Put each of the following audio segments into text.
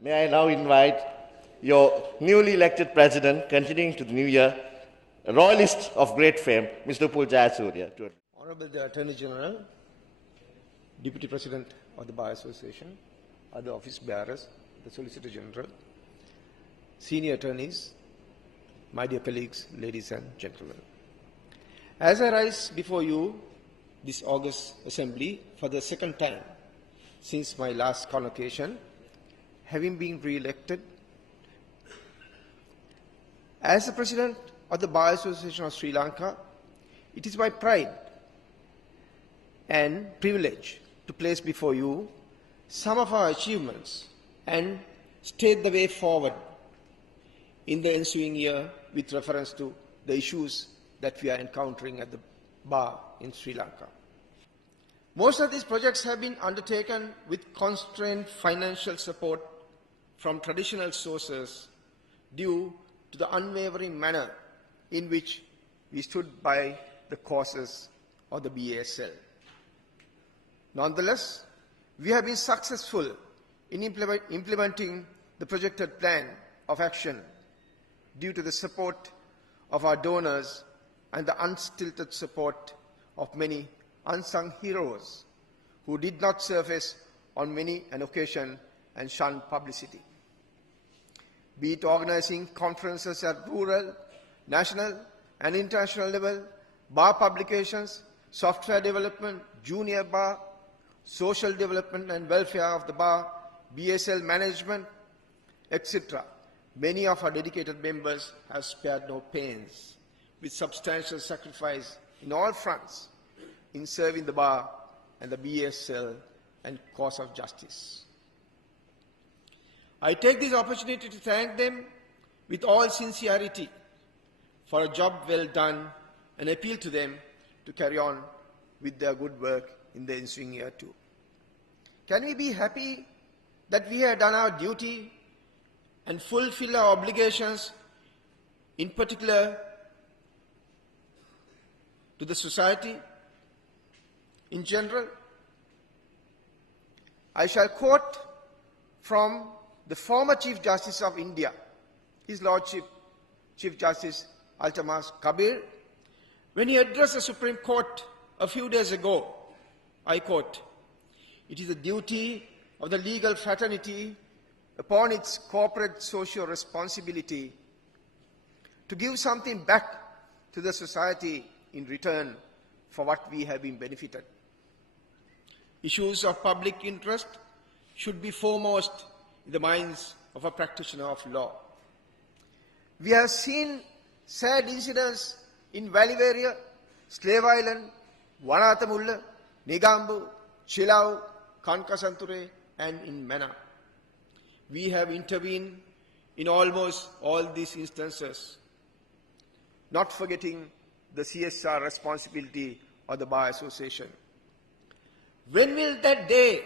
May I now invite your newly elected president, continuing to the new year, a royalist of great fame, Mr. Upul Jayasuriya. Honorable the Attorney General, Deputy President of the Bar Association, other office bearers, the Solicitor General, senior attorneys, my dear colleagues, ladies and gentlemen. As I rise before you this August Assembly for the second time since my last convocation, having been re-elected as the President of the Bar Association of Sri Lanka, it is my pride and privilege to place before you some of our achievements and state the way forward in the ensuing year with reference to the issues that we are encountering at the bar in Sri Lanka. Most of these projects have been undertaken with constrained financial support from traditional sources due to the unwavering manner in which we stood by the causes of the BASL. Nonetheless, we have been successful in implementing the projected plan of action due to the support of our donors and the unstinted support of many unsung heroes who did not surface on many an occasion and shunned publicity. Be it organizing conferences at rural, national and international level, bar publications, software development, junior bar, social development and welfare of the bar, BSL management, etc. Many of our dedicated members have spared no pains with substantial sacrifice in all fronts in serving the bar and the BSL and cause of justice. I take this opportunity to thank them with all sincerity for a job well done and appeal to them to carry on with their good work in the ensuing year too. Can we be happy that we have done our duty and fulfill our obligations, in particular to the society in general? I shall quote from the former Chief Justice of India, His Lordship Chief Justice Altamas Kabir, when he addressed the Supreme Court a few days ago. I quote, "It is the duty of the legal fraternity upon its corporate social responsibility to give something back to the society in return for what we have been benefited. Issues of public interest should be foremost in the minds of a practitioner of law. We have seen sad incidents in Valivaria, Slave Island, Wanathamulla, Negambu, Chilau, Kankasanture, and in Mena. We have intervened in almost all these instances, not forgetting the CSR responsibility of the Bar Association. When will that day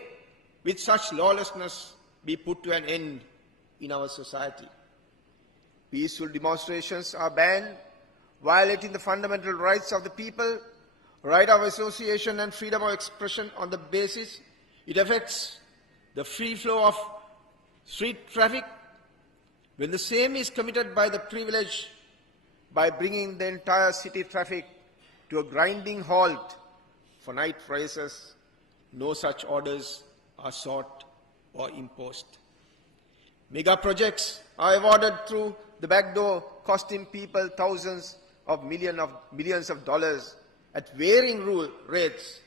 with such lawlessness be put to an end in our society? Peaceful demonstrations are banned, violating the fundamental rights of the people, right of association and freedom of expression on the basis it affects the free flow of street traffic, when the same is committed by the privileged by bringing the entire city traffic to a grinding halt for night races, no such orders are sought or imposed. Mega projects are awarded through the back door, costing people thousands of millions of dollars at varying rates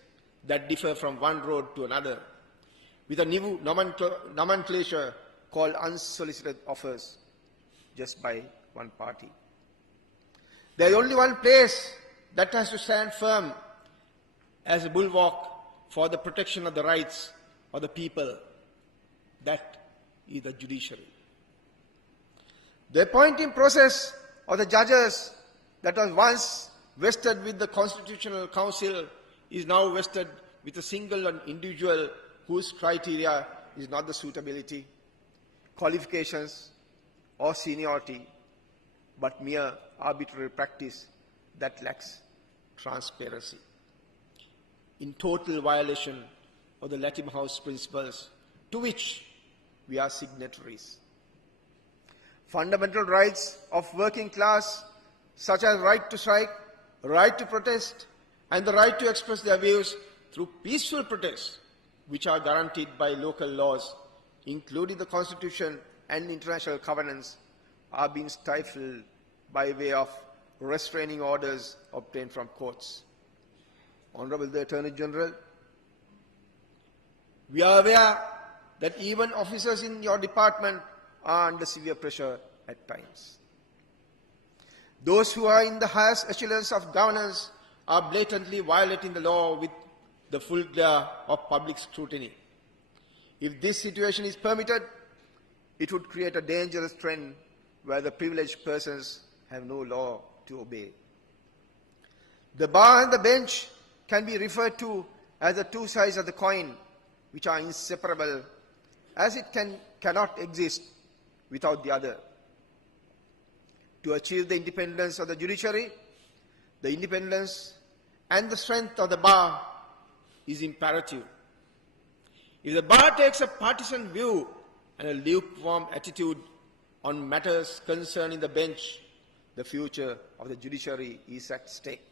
that differ from one road to another, with a new nomenclature called unsolicited offers, just by one party. There is only one place that has to stand firm as a bulwark for the protection of the rights of the people. That is the judiciary. The appointing process of the judges that was once vested with the Constitutional Council is now vested with a single individual whose criteria is not the suitability, qualifications, or seniority, but mere arbitrary practice that lacks transparency. In total violation of the Latham House principles, to which we are signatories. Fundamental rights of working class, such as right to strike, right to protest, and the right to express their views through peaceful protest, which are guaranteed by local laws, including the Constitution and international covenants, are being stifled by way of restraining orders obtained from courts. Honorable the Attorney General, we are aware that even officers in your department are under severe pressure at times. Those who are in the highest echelons of governance are blatantly violating the law with the full glare of public scrutiny. If this situation is permitted, it would create a dangerous trend where the privileged persons have no law to obey. The bar and the bench can be referred to as the two sides of the coin, which are inseparable, as it cannot exist without the other. To achieve the independence of the judiciary, the independence and the strength of the bar is imperative. If the bar takes a partisan view and a lukewarm attitude on matters concerning the bench, the future of the judiciary is at stake.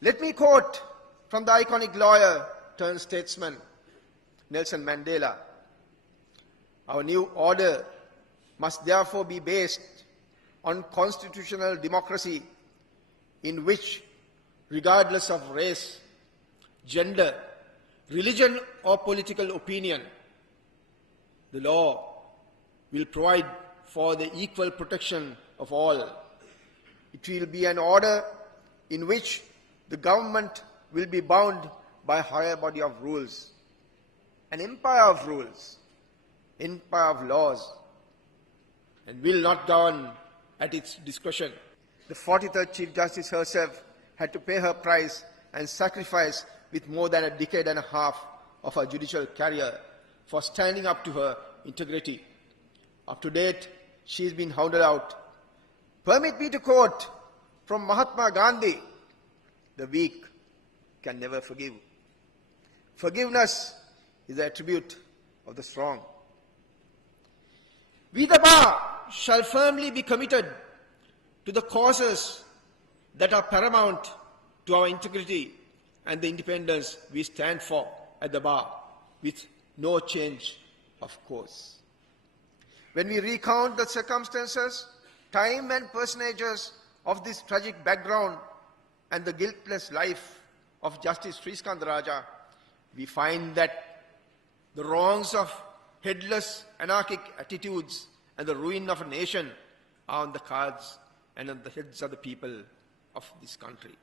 Let me quote from the iconic lawyer turned statesman, Nelson Mandela. Our new order must therefore be based on constitutional democracy in which, regardless of race, gender, religion or political opinion, the law will provide for the equal protection of all. It will be an order in which the government will be bound by a higher body of rules, an empire of rules, empire of laws, and will not govern at its discretion. The 43rd Chief Justice herself had to pay her price and sacrifice with more than a decade and a half of her judicial career for standing up to her integrity. Up to date, she has been hounded out. Permit me to quote from Mahatma Gandhi, "The weak can never forgive. Forgiveness is the attribute of the strong." We, the bar, shall firmly be committed to the causes that are paramount to our integrity and the independence we stand for at the bar, with no change of course. When we recount the circumstances, time and personages of this tragic background and the guiltless life of Justice Sri Skandaraja, we find that the wrongs of headless anarchic attitudes and the ruin of a nation are on the cards and on the heads of the people of this country.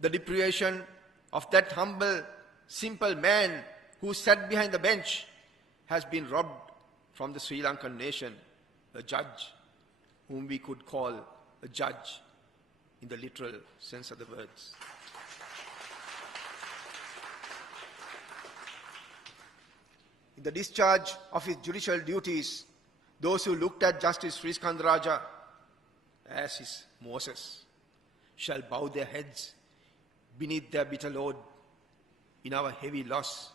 The deprivation of that humble, simple man who sat behind the bench has been robbed from the Sri Lankan nation, a judge whom we could call a judge in the literal sense of the words. In the discharge of his judicial duties, those who looked at Justice Sri Skandaraja as his Moses shall bow their heads beneath their bitter load in our heavy loss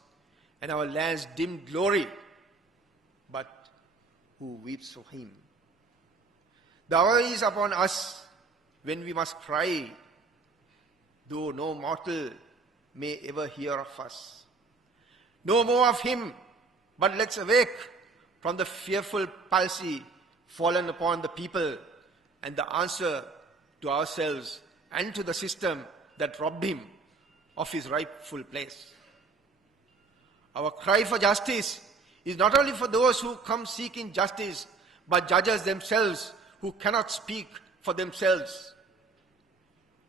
and our land's dim glory, but who weeps for him. The hour is upon us when we must cry, though no mortal may ever hear of us. No more of him, but let's awake from the fearful palsy fallen upon the people and the answer to ourselves and to the system that robbed him of his rightful place. Our cry for justice is not only for those who come seeking justice, but judges themselves who cannot speak for themselves.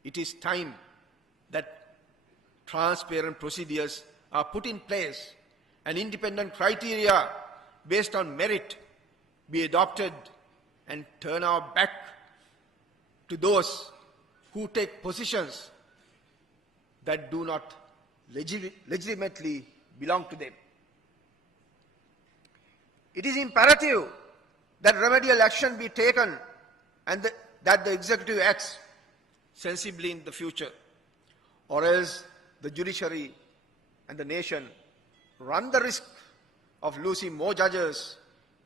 It is time that transparent procedures are put in place and independent criteria based on merit be adopted, and turn our back to those who take positions that do not legitimately belong to them. It is imperative that remedial action be taken and that the executive acts sensibly in the future, or else the judiciary and the nation run the risk of losing more judges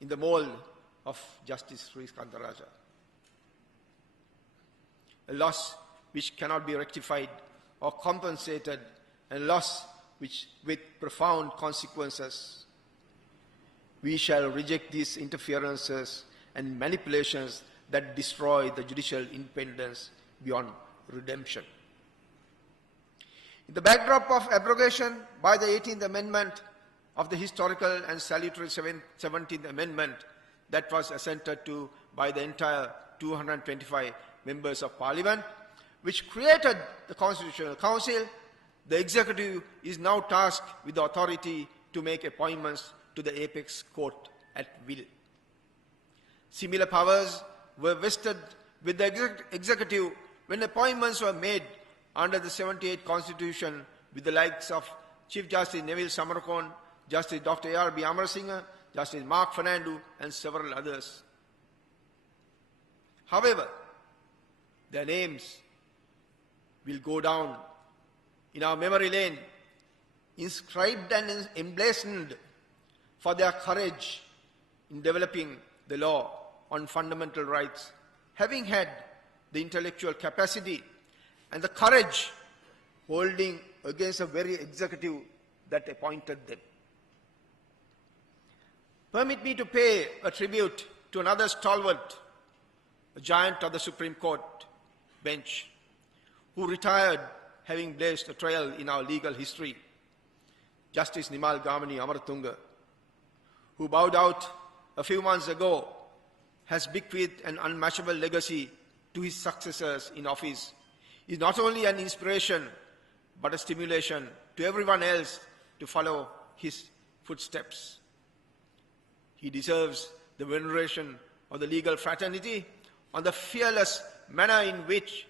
in the mold of Justice Sri Skandaraja. A loss which cannot be rectified or compensated, a loss which with profound consequences. We shall reject these interferences and manipulations that destroy the judicial independence beyond redemption. In the backdrop of abrogation by the 18th Amendment of the historical and salutary 17th Amendment that was assented to by the entire 225 members of Parliament, which created the Constitutional Council, the executive is now tasked with the authority to make appointments to the apex court at will. Similar powers were vested with the executive when appointments were made under the 78th Constitution with the likes of Chief Justice Neville Samarkand, Justice Dr. A.R.B. Amarasinghe, Justice Mark Fernando, and several others. However, their names will go down in our memory lane, inscribed and emblazoned for their courage in developing the law on fundamental rights, having had the intellectual capacity and the courage holding against the very executive that appointed them. Permit me to pay a tribute to another stalwart, a giant of the Supreme Court bench, who retired having blazed a trail in our legal history, Justice Nimal Gamani Amaratunga, who bowed out a few months ago, has bequeathed an unmatchable legacy to his successors in office, is not only an inspiration, but a stimulation to everyone else to follow his footsteps. He deserves the veneration of the legal fraternity on the fearless manner in which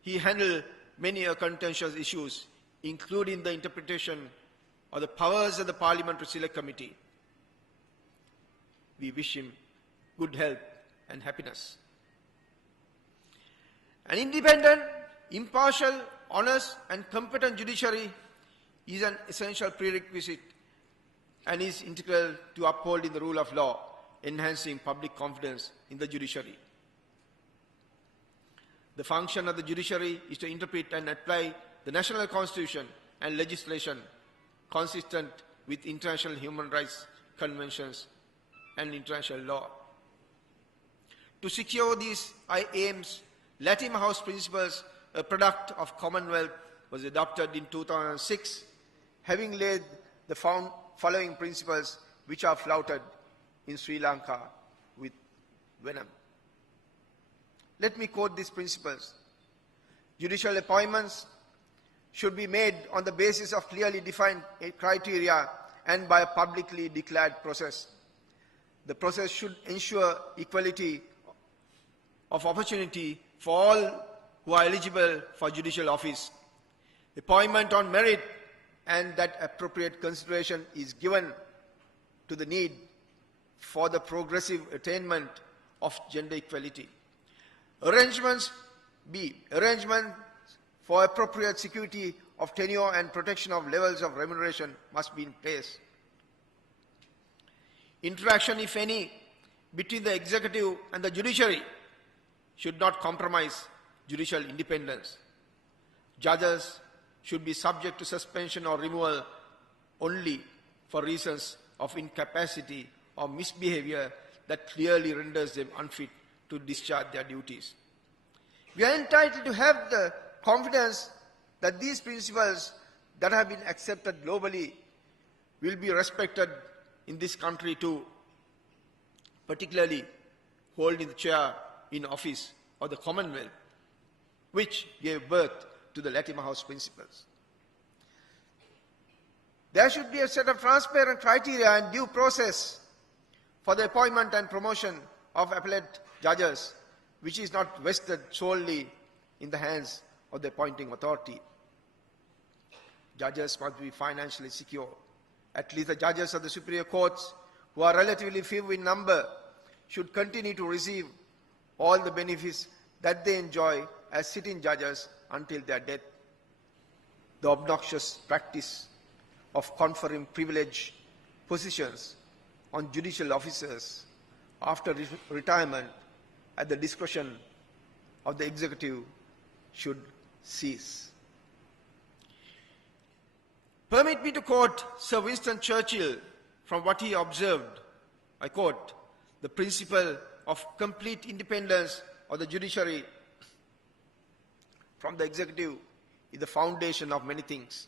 he handled many contentious issues, including the interpretation of the powers of the Parliamentary Select Committee. We wish him good health and happiness. An independent, impartial, honest, and competent judiciary is an essential prerequisite and is integral to upholding the rule of law, enhancing public confidence in the judiciary. The function of the judiciary is to interpret and apply the national constitution and legislation consistent with international human rights conventions and international law. To secure these aims, Latim House Principles, a product of Commonwealth, was adopted in 2006, having laid the following principles which are flouted in Sri Lanka with venom. Let me quote these principles. Judicial appointments should be made on the basis of clearly defined criteria and by a publicly declared process. The process should ensure equality of opportunity for all who are eligible for judicial office. Appointment on merit, and that appropriate consideration is given to the need for the progressive attainment of gender equality. Arrangements for appropriate security of tenure and protection of levels of remuneration must be in place. Interaction, if any, between the executive and the judiciary should not compromise judicial independence. Judges should be subject to suspension or removal only for reasons of incapacity or misbehavior that clearly renders them unfit to discharge their duties. We are entitled to have the confidence that these principles that have been accepted globally will be respected in this country too, particularly holding the chair in office of the Commonwealth, which gave birth to the Latim House Principles. There should be a set of transparent criteria and due process for the appointment and promotion of appellate judges, which is not vested solely in the hands of the appointing authority. Judges must be financially secure. At least the judges of the superior courts, who are relatively few in number, should continue to receive all the benefits that they enjoy as sitting judges until their death. The obnoxious practice of conferring privileged positions on judicial officers after retirement at the discretion of the executive should cease. Permit me to quote Sir Winston Churchill from what he observed. I quote, "The principle of complete independence of the judiciary from the executive is the foundation of many things.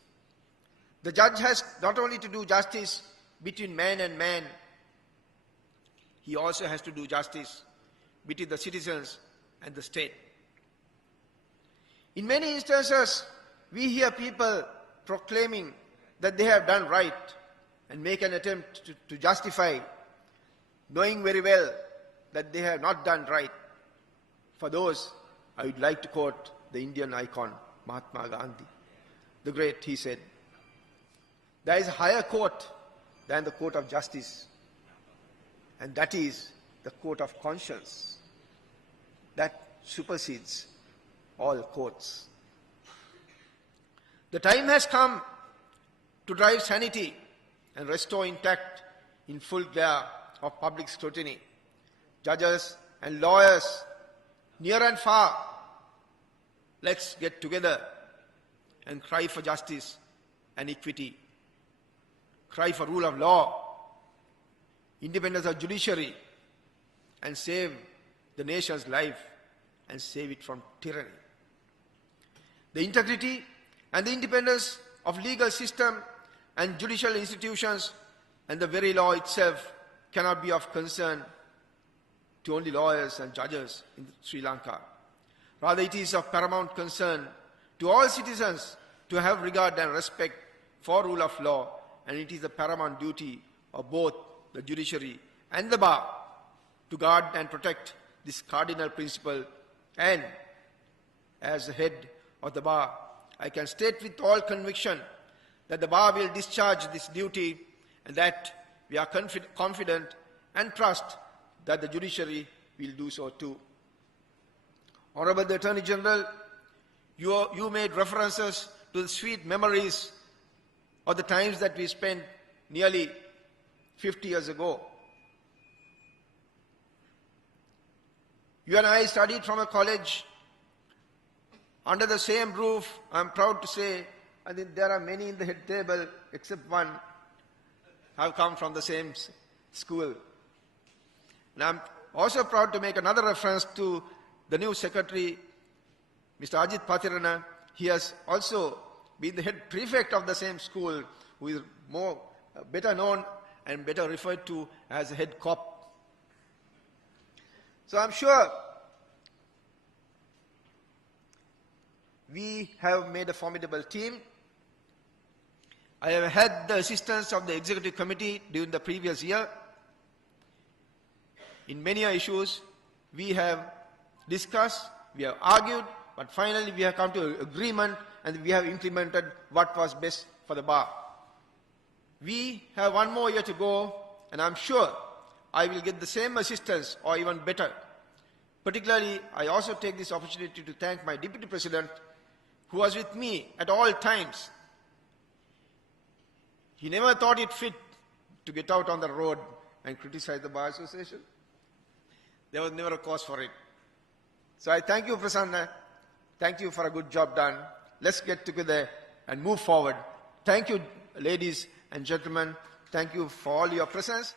The judge has not only to do justice between man and man, he also has to do justice between the citizens and the state." In many instances, we hear people proclaiming that they have done right and make an attempt to justify, knowing very well that they have not done right. For those, I would like to quote the Indian icon, Mahatma Gandhi. The great, he said, "There is a higher court than the court of justice, and that is the court of conscience. That supersedes all courts." The time has come to drive sanity and restore intact in full glare of public scrutiny. Judges and lawyers, near and far, let's get together and cry for justice and equity. Cry for rule of law, independence of judiciary, and save the nation's life and save it from tyranny. The integrity and the independence of legal system and judicial institutions and the very law itself cannot be of concern to only lawyers and judges in Sri Lanka. Rather, it is of paramount concern to all citizens to have regard and respect for rule of law, and it is the paramount duty of both the judiciary and the bar to guard and protect this cardinal principle. And as the head of the bar, I can state with all conviction that the bar will discharge this duty, and that we are confident and trust that the judiciary will do so too. Honorable the Attorney General, you made references to the sweet memories of the times that we spent nearly 50 years ago. You and I studied from a college under the same roof. I'm proud to say, I think there are many in the head table, except one, have come from the same school. And I'm also proud to make another reference to the new secretary, Mr. Ajit Pathirana. He has also been the head prefect of the same school, who is better known and better referred to as a head cop. So I'm sure we have made a formidable team. I have had the assistance of the executive committee during the previous year. In many issues, we have discussed, we have argued, but finally we have come to an agreement and we have implemented what was best for the bar. We have one more year to go, and I'm sure I will get the same assistance or even better. Particularly, I also take this opportunity to thank my Deputy President, who was with me at all times. He never thought it fit to get out on the road and criticize the Bar Association. There was never a cause for it. So I thank you, Prasanna. Thank you for a good job done. Let's get together and move forward. Thank you, ladies and gentlemen. Thank you for all your presence.